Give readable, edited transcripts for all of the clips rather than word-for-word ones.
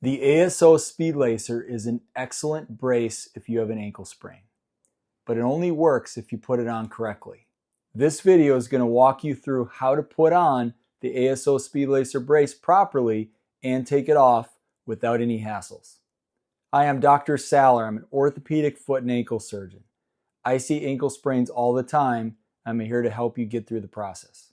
The ASO Speed Lacer is an excellent brace if you have an ankle sprain, but it only works if you put it on correctly. This video is going to walk you through how to put on the ASO Speed Lacer brace properly and take it off without any hassles. Hi, I'm Dr. Saller. I'm an orthopedic foot and ankle surgeon. I see ankle sprains all the time. I'm here to help you get through the process.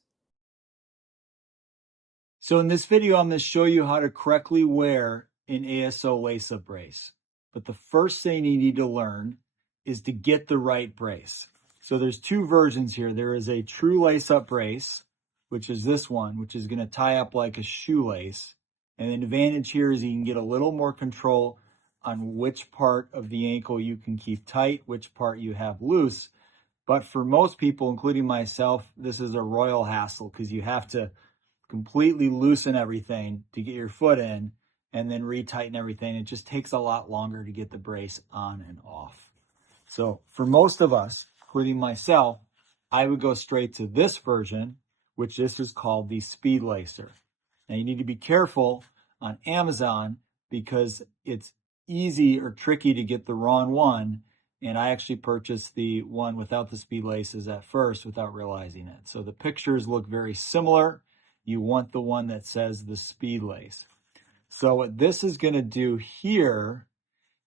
So in this video, I'm going to show you how to correctly wear an ASO lace-up brace. But the first thing you need to learn is to get the right brace. So there's two versions here. There is a true lace-up brace, which is this one, which is going to tie up like a shoelace. And the advantage here is you can get a little more control on which part of the ankle you can keep tight, which part you have loose. But for most people, including myself, this is a royal hassle because you have to completely loosen everything to get your foot in and then retighten everything. It just takes a lot longer to get the brace on and off. So for most of us, including myself, I would go straight to this version, which this is called the Speed Lacer. Now you need to be careful on Amazon because it's easy or tricky to get the wrong one. And I actually purchased the one without the speed laces at first without realizing it. So the pictures look very similar. You want the one that says the speed lace. So what this is going to do here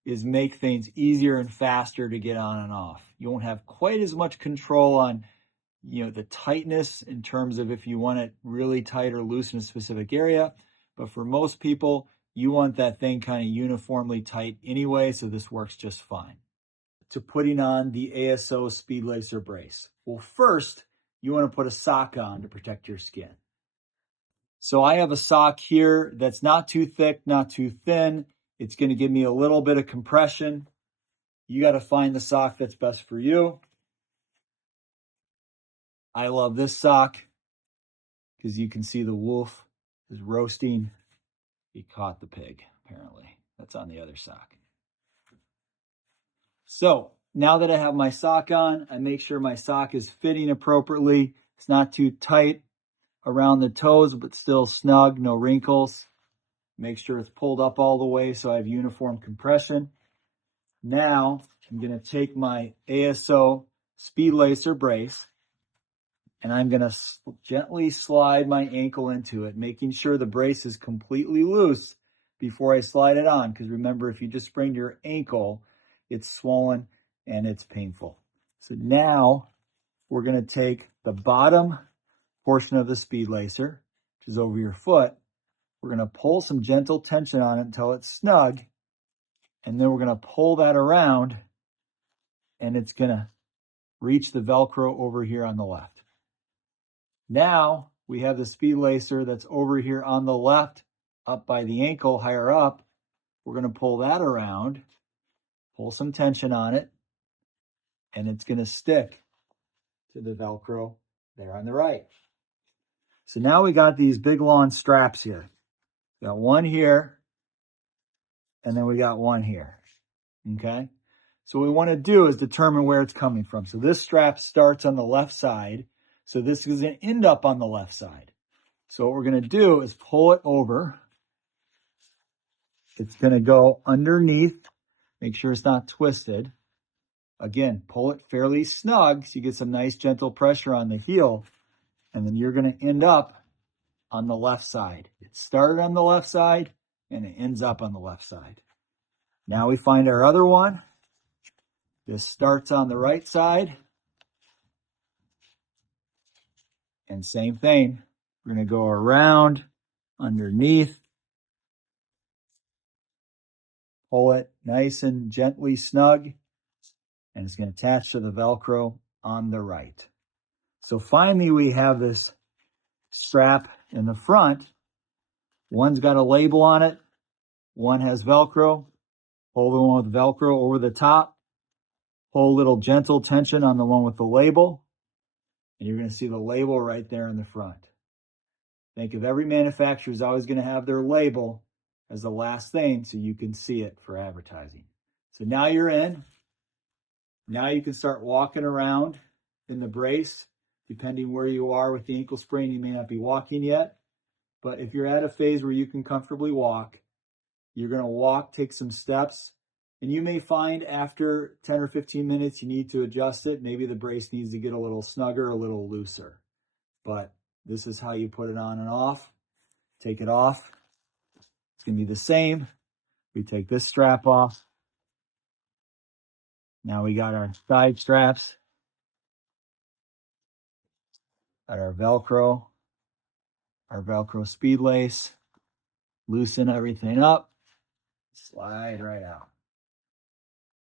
is make things easier and faster to get on and off. You won't have quite as much control on, the tightness in terms of if you want it really tight or loose in a specific area. But for most people, you want that thing kind of uniformly tight anyway, so this works just fine. To putting on the ASO Speed Lacer brace. Well, first, you want to put a sock on to protect your skin. So I have a sock here that's not too thick, not too thin. It's going to give me a little bit of compression. You got to find the sock that's best for you. I love this sock because you can see the wolf is roasting. He caught the pig, apparently. That's on the other sock. So now that I have my sock on, I make sure my sock is fitting appropriately. It's not too tight around the toes, but still snug, no wrinkles. Make sure it's pulled up all the way so I have uniform compression. Now I'm going to take my ASO Speed Lacer brace and I'm going to gently slide my ankle into it, making sure the brace is completely loose before I slide it on. Because remember, if you just sprained your ankle, it's swollen and it's painful. So now we're going to take the bottom portion of the Speed Lacer, which is over your foot. We're going to pull some gentle tension on it until it's snug. And then we're going to pull that around and it's going to reach the Velcro over here on the left. Now we have the Speed Lacer that's over here on the left, up by the ankle, higher up. We're going to pull that around, pull some tension on it, and it's going to stick to the Velcro there on the right. So now we got these big long straps here. We got one here, and then we got one here, okay? So what we want to do is determine where it's coming from. So this strap starts on the left side, so this is going to end up on the left side. So what we're going to do is pull it over. It's going to go underneath, make sure it's not twisted. Again, pull it fairly snug so you get some nice gentle pressure on the heel, and then you're going to end up on the left side. It started on the left side, and it ends up on the left side. Now we find our other one. This starts on the right side. And same thing. We're going to go around, underneath. Pull it nice and gently snug. And it's going to attach to the Velcro on the right. So finally we have this strap in the front. One's got a label on it. One has Velcro. Pull the one with Velcro over the top. Pull a little gentle tension on the one with the label. And you're going to see the label right there in the front. Think of every manufacturer is always going to have their label as the last thing so you can see it for advertising. So now you're in. Now you can start walking around in the brace. Depending where you are with the ankle sprain, you may not be walking yet. But if you're at a phase where you can comfortably walk, You're going to walk, take some steps, and you may find after 10 or 15 minutes you need to adjust it. Maybe the brace needs to get a little snugger, a little looser. But this is how you put it on and off. Take it off. It's going to be the same. We take this strap off. Now we got our side straps. Got our Velcro speed lace. Loosen everything up. Slide right out.